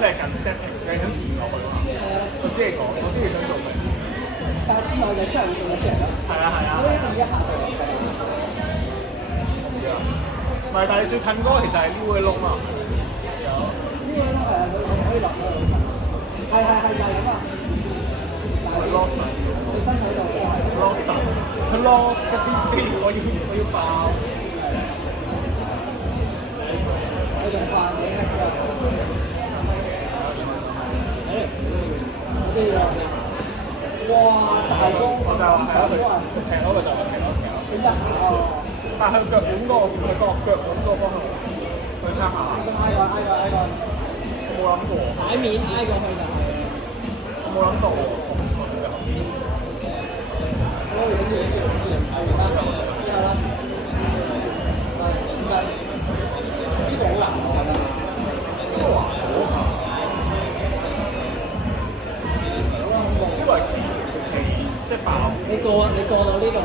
你係緊 setting 計緊線落去啊嘛。我知你講，我知你想做咩。但係先我就真係會做得出嚟咯。係啊係啊。所以一定一下就嚟嘅。唔係，但係你最近嗰個其實係撩嘅窿啊。有。呢個係可以落去。係就係咁啊。lock 神。你身體就係 lock 神，佢 lock 一啲先，我要爆。我仲怕你係㗎。哇！大光，我就係話係咯，佢踢嗰個就係踢咯。點得啊？但係佢腳腕嗰個，佢個腳腕嗰個方向去參考下。挨過。我冇諗過。踩面挨過去就係。我冇諗到喎。呢個好難㗎。因為即係爆。你過到呢個